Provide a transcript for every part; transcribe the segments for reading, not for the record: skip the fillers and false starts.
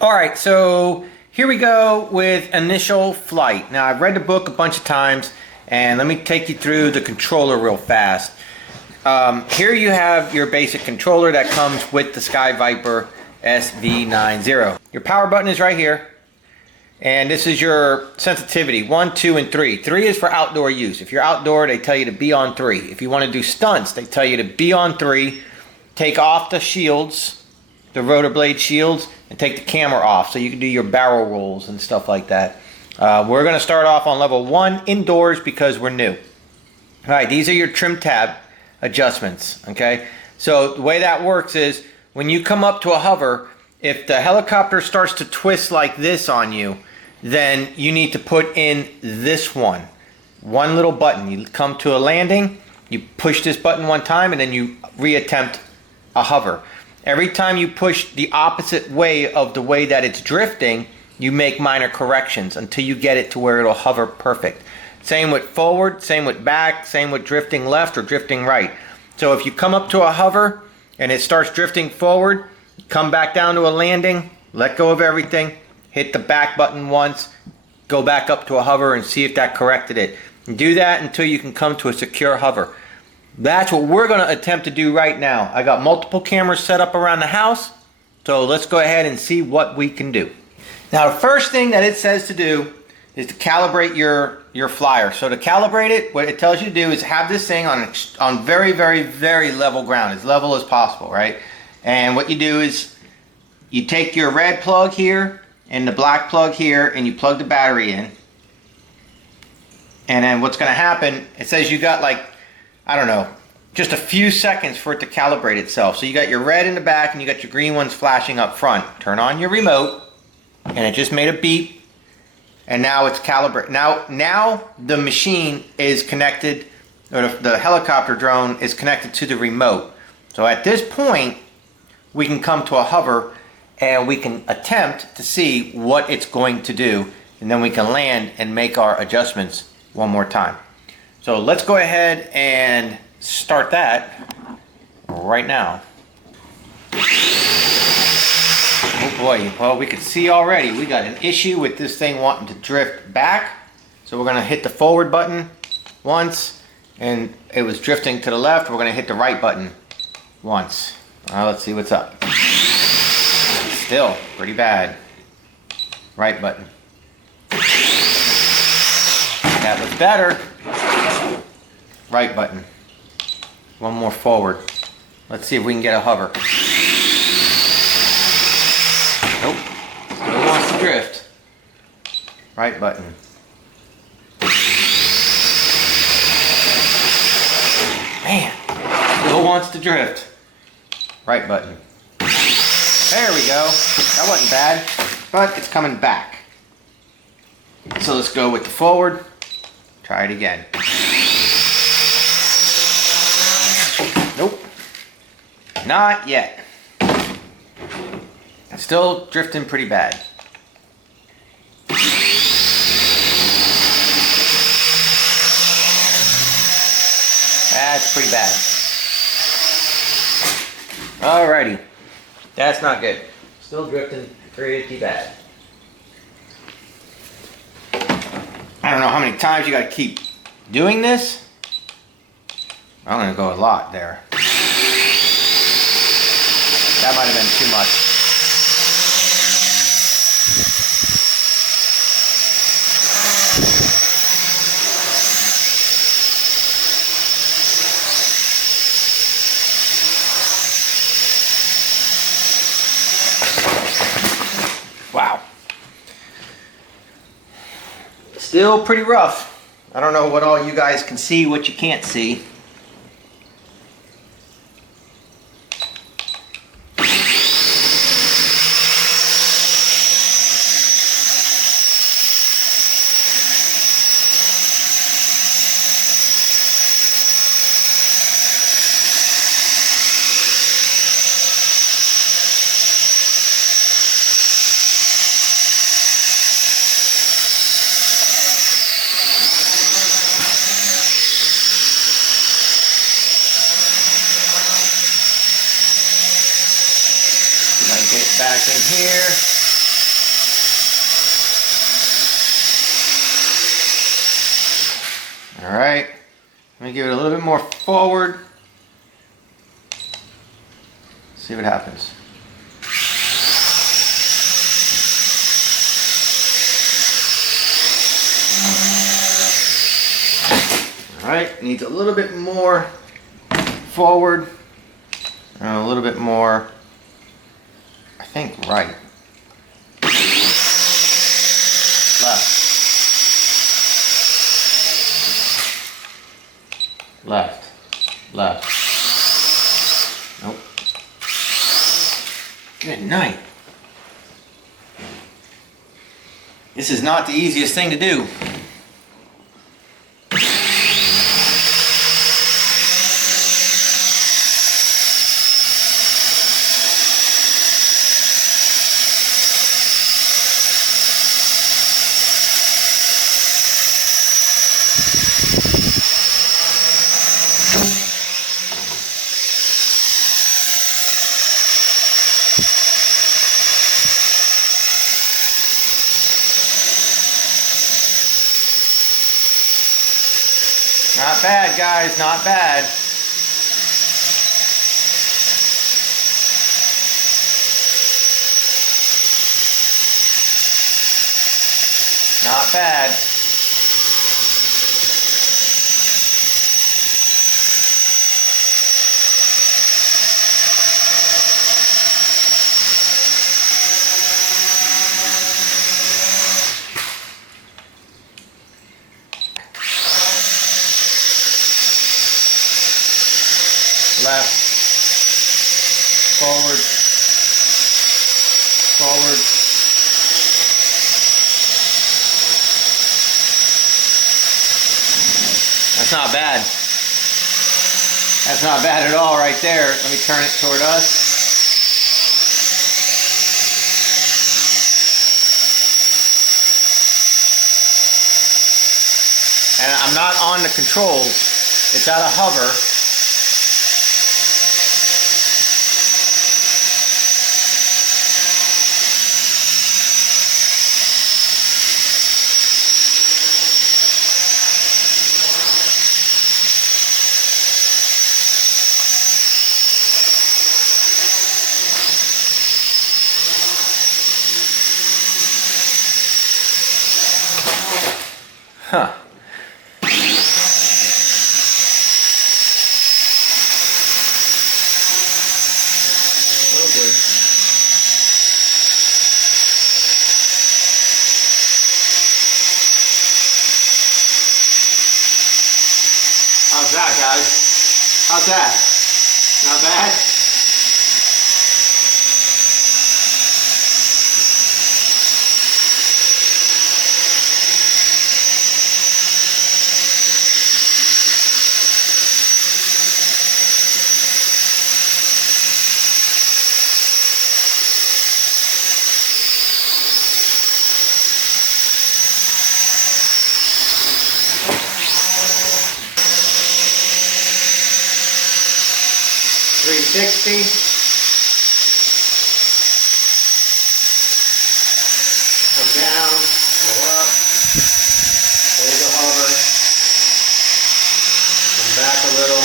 All right, so here we go with initial flight. Now, I've read the book a bunch of times, and let me take you through the controller real fast. Here you have your basic controller that comes with the Sky Viper SV90. Your power button is right here, and this is your sensitivity, 1, 2, and 3. 3 is for outdoor use. If you're outdoor, they tell you to be on 3. If you want to do stunts, they tell you to be on 3, take off the shields, the rotor blade shields, and take the camera off so you can do your barrel rolls and stuff like that. We're going to start off on level 1 indoors because we're new. Alright, these are your trim tab adjustments. Okay, so the way that works is when you come up to a hover, if the helicopter starts to twist like this on you, then you need to put in this one little button. You come to a landing, you push this button one time, and then you reattempt a hover. Every time you push the opposite way of the way that it's drifting, you make minor corrections until you get it to where it'll hover perfect. Same with forward, same with back, same with drifting left or drifting right. So if you come up to a hover and it starts drifting forward, come back down to a landing, let go of everything, hit the back button once, go back up to a hover and see if that corrected it. And do that until you can come to a secure hover. That's what we're going to attempt to do right now. I got multiple cameras set up around the house, so let's go ahead and see what we can do. Now, the first thing that it says to do is to calibrate your flyer. So to calibrate it, what it tells you to do is have this thing on very, very, very level ground, as level as possible, right? And what you do is you take your red plug here and the black plug here, and you plug the battery in. And then what's going to happen, it says you got like, I don't know, just a few seconds for it to calibrate itself. So you got your red in the back and you got your green ones flashing up front. Turn on your remote and it just made a beep, and now it's calibrated. Now the machine is connected, or the helicopter drone is connected to the remote. So at this point we can come to a hover and we can attempt to see what it's going to do, and then we can land and make our adjustments one more time. So let's go ahead and start that right now. Oh boy, well, we can see already we got an issue with this thing wanting to drift back. So we're gonna hit the forward button once, and it was drifting to the left. We're gonna hit the right button once. Let's see what's up. Still pretty bad. Right button. That was better. Right button. One more forward. Let's see if we can get a hover. Nope. Still wants to drift. Right button. Man, still wants to drift. Right button. There we go. That wasn't bad, but it's coming back. So let's go with the forward. Try it again. Nope. Not yet. Still drifting pretty bad. That's pretty bad. Alrighty. That's not good. Still drifting pretty bad. I don't know how many times you gotta keep doing this. I'm gonna go a lot there. That might have been too much. Wow. Still pretty rough. I don't know what all you guys can see, what you can't see. Get back in here. All right, let me give it a little bit more forward. See what happens. All right, needs a little bit more forward and a little bit more, I think, right. Left. Left. Left. Nope. Good night. This is not the easiest thing to do. Not bad, guys, not bad. Not bad. Left, forward, forward. That's not bad. That's not bad at all right there. Let me turn it toward us. And I'm not on the controls. It's out of hover. Huh. Oh boy. How's that, guys? How's that? Not bad? .360. Come down, go up, hold the hover, come back a little,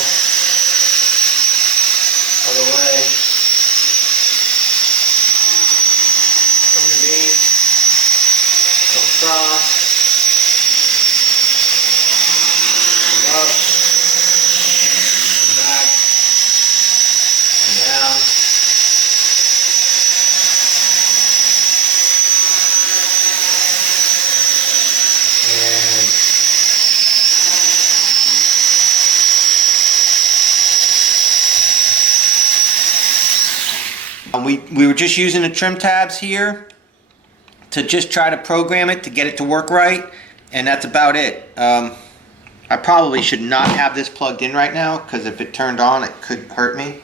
other way, come to me, come across, come up, come back, come down. We were just using the trim tabs here to just try to program it to get it to work right, and that's about it. I probably should not have this plugged in right now, because if it turned on it could hurt me.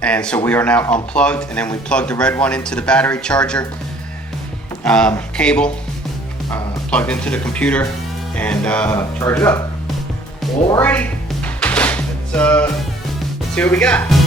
And so we are now unplugged, and then we plugged the red one into the battery charger cable, plugged into the computer, and charge it up. Alrighty, let's see what we got.